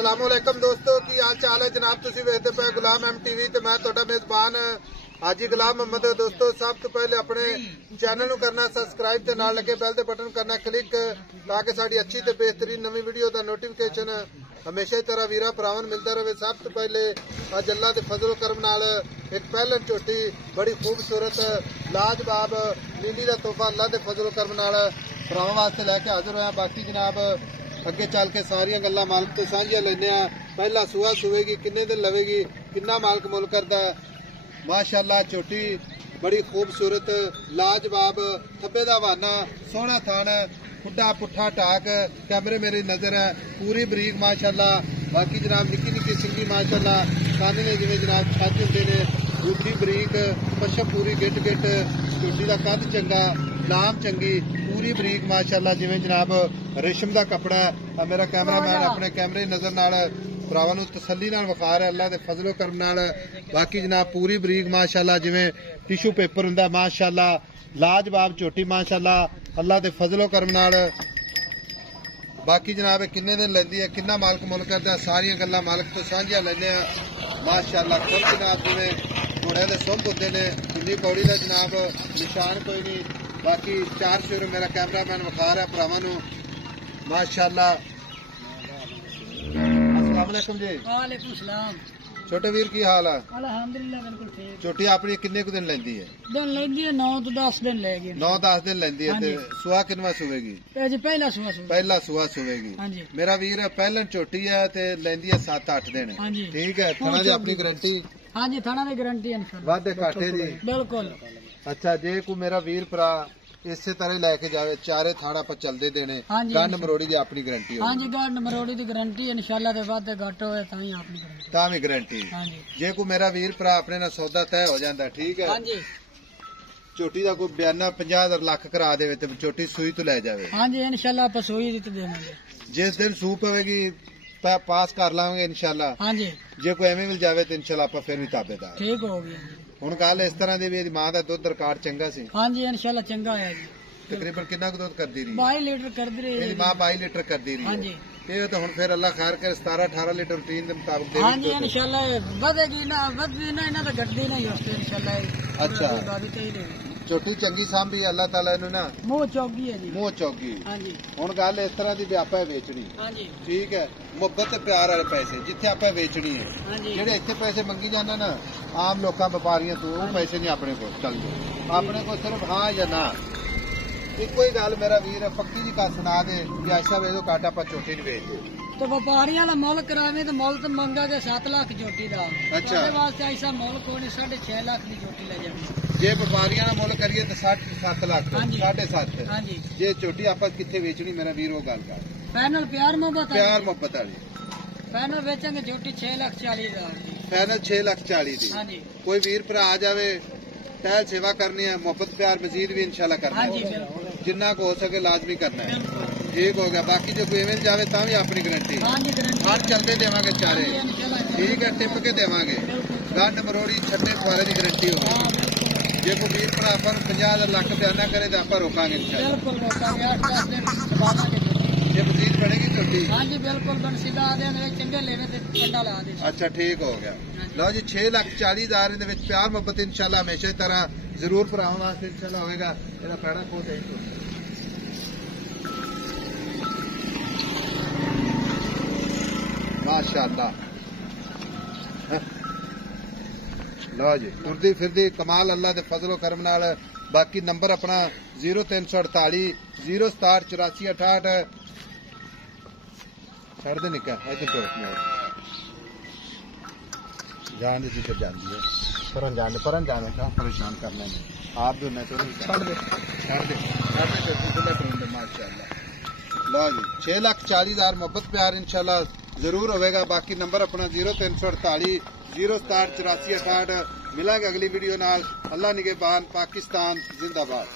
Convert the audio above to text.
अस्सलाम वालेकुम दोस्तों की हाल चाल है जनाब। तुसीं वेखदे पे गुलाम MTV ते मैं तुहाडा मेजबान हाजी गुलाम मोहम्मद। दोस्तों सब तो पहले अपने चैनल नूं करना सबसक्राइब ते नाल लगे बैल दे बटन करना क्लिक ताकि साडी अच्छी ते बेहतरीन नवी वीडियो दा नोटिफिकेशन हमेशा ही तरह वीरा भरावां नूं मिलदा रहे। सब तो पहले अज अल्लाह दे फजलो करम नाल एक पहलन झोटी बड़ी खूबसूरत लाजवाब नीली दा तोहफा अल्लाह दे फजलो करम नाल भरावां वास्ते लैके हाजिर होया। बाकी जनाब अगे चल के सारिया गल्लां मालक तो साझियां लेने आ। पहला सूआ सुवेगी, किन्ने दिन लवेगी, किन्ना मालक मुल करदा। माशाअल्लाह झोटी बड़ी खूबसूरत लाजवाब थब्बे दा वाना सोहना थान खुड्डा पुट्ठा टाक कैमरे मेरी नजर है पूरी बरीक माशाअल्लाह। बाकी जनाब निक्की निक्की सिंगी माशाअल्लाह काने ने जिवें जनाब छज हुंदे ने गुठी बरीक पशम पूरी गिट गिट झोटी दा कद चंगा लाम चंगी पूरी बरीक माशाअल्लाह जिवें जनाब रेशम दा कपड़ा है। मेरा कैमरामैन अपने कैमरे नजर नाल भरावां नूं तसल्ली नाल विखा रहा अल्लाह दे फजलो करम नाल। बाकी जनाब पूरी बरीक माशाअल्लाह जिवें टिशू पेपर हुंदा माशाअल्लाह लाजवाब झोटी माशाअल्लाह अल्लाह दे फजलो करम नाल। बाकी जनाब किन्ने दिन लैंदी है किन्ना मालक मुल करदा सारियां गल्लां मालक तो साझियां लैने आ माशाअल्लाह। खुद जनाब जिवें घोड़े दे सुंभ हुंदे ने खुली पौड़ी दा जनाब निशान कोई नहीं। बाकी चार शेर मेरा कैमरामैन विखा रहा भरावां नूं माशाअल्लाह। अस्सलाम वालेकुम जी। वालेकुम सलाम। छोटे वीर की हाल है? अल्हम्दुलिल्लाह बिल्कुल ठीक। झोटी अपनी किन्ने कुछ दिन लैंदी है? दिन लैंदी है 9 तो 10 दिन ले गई। 9-10 दिन लैंदी है ते सुहा किनवा सुवेगी? जी पहला सुहा पहला सुहा सुवेगी। मेरा वीर पहलन झोटी है ते लैंदी है 7-8 दिन। ठीक है। थाना दी अपनी गारंटी? हाँ जी थाना दी गारंटी है इंशाअल्लाह। वादे घाटे दी? बिल्कुल। अच्छा जे कोई मेरा वीर भरा इसे तरह लैके जावे चारे थाना पर चलते देने गंड मरोड़ी की अपनी गारंटी? हाँ जी गंड मरोड़ी की गारंटी है इंशाअल्लाह दे वादे घट होए तां ही अपनी गारंटी तां भी गारंटी। जे कोई मेरा वीर भरा अपने नाल सौदा तय हो जांदा ठीक है झोटी का कोई बयाना 50,000 लाख करा दे ते झोटी सूई तो लै जावे? हाँ जी इंशाअल्लाह आप सूई दी ते देवांगे। जिस दिन सू पवेगी पास कर लांगे इंशाअल्लाह। हाँ जी जे कोई एवें मिल जावे तो इंशाअल्लाह आप फिर भी ताबेदार। ठीक हो गया। हुण गल इस तरह दी भी मां दा दुध रिकॉर्ड चंगा सी? हाँ जी इंशाअल्लाह चंगा है जी। तकरीबन कितना दुध करदी रही? 22 लीटर करदी रही। मेरी मां 22 लीटर करदी रही। हाँ जी ये तो हुण फिर अल्लाह खैर करे 17-18 लीटर रूटीन के मुताबिक दे। हाँ जी इंशाअल्लाह वधेगी ना वधदी ना इना तो घटदी नहीं उसते इंशाअल्लाह। अच्छा झोटी चंगी सांभी अल्लाह ताला इन्हू ना मुंह चौगी है जी मुंह चौगी। हाँ जी हुण गल इस तरह दी भी आपां वेचनी। हाँ जी ठीक है मुहब्बत ते प्यार वाले पैसे जिथे आपां वेचनी है जेडे इत्थे पैसे मंगी जाना ना आम लोकां व्यापारियों तो वो पैसे नहीं अपने को चलते अपने को सिर्फ हाँ या ना इको ही गल मेरा वीर पक्की जी का सुना दे कि ऐसा वेचो काटा पर झोटी नहीं बेचते तो व्यापारियों का मुल करावे तो मुल तो मंगा के 7 लाख झोटी का। अच्छा वास्ते ऐसा मुल कोई 6.5 लाख की झोटी ले जाए। जे व्यापारियों का मुल करिए तो 7 लाख 7.5। हाँ जी जे झोटी आप कितने बेचनी मेरा वीर वो गल कर फाइनल प्यार मोहब्बत वाली फाइनल बेचेंगे झोटी 6,40,000 फाइनल 6,40,000 दी। हाँ जी कोई वीर भरा आ जावे टहल सेवा करनी है मोहब्बत प्यार मजीद भी इंशाल्लाह करना है जिन्ना को हो सके लाजमी करना है। ठीक हो गया। बाकी जो कोई मिल जावे तां भी अपनी गारंटी हर चलते देवांगे चारे ठीक है टिप के देवांगे गंड मरोड़ी छट्टे सवारे की गारंटी होगी। जे कोई वीर भरा अपन 50,000 लाख बयाना करे तो आप रोकांगे इंशाल्लाह। जे मजीद बढ़ेगी झोटी? हाँ जी बिल्कुल बन सीधा आ चंगे लेने कंडा ला दे। अच्छा ठीक हो गया। लो जी 6,40,000 प्यार मोहब्बत इंशाल्लाह हमेशा की तरह जरूर भरावां वास्ते इंशाल्लाह होएगा। मेरा पैड़ा खोल दे माशाअल्लाह। लो जी तुरदी फिरदी कमाल अल्लाह दे फजलो करम नाल। बाकी नंबर अपना 0348 067 84 68 छड़ दे निका जान दी फिर जाती है परन जाने का परेशान करने में आप जो मैं तो छड़ दे माशाअल्लाह। लो जी 6,40,000 मोहब्बत प्यार इंशाल्लाह जरूर होगा। बाकी नंबर अपना 0348 067 84 68। मिलांगे अगली वीडियो नाल। अल्लाह निगहबान पाकिस्तान जिंदाबाद।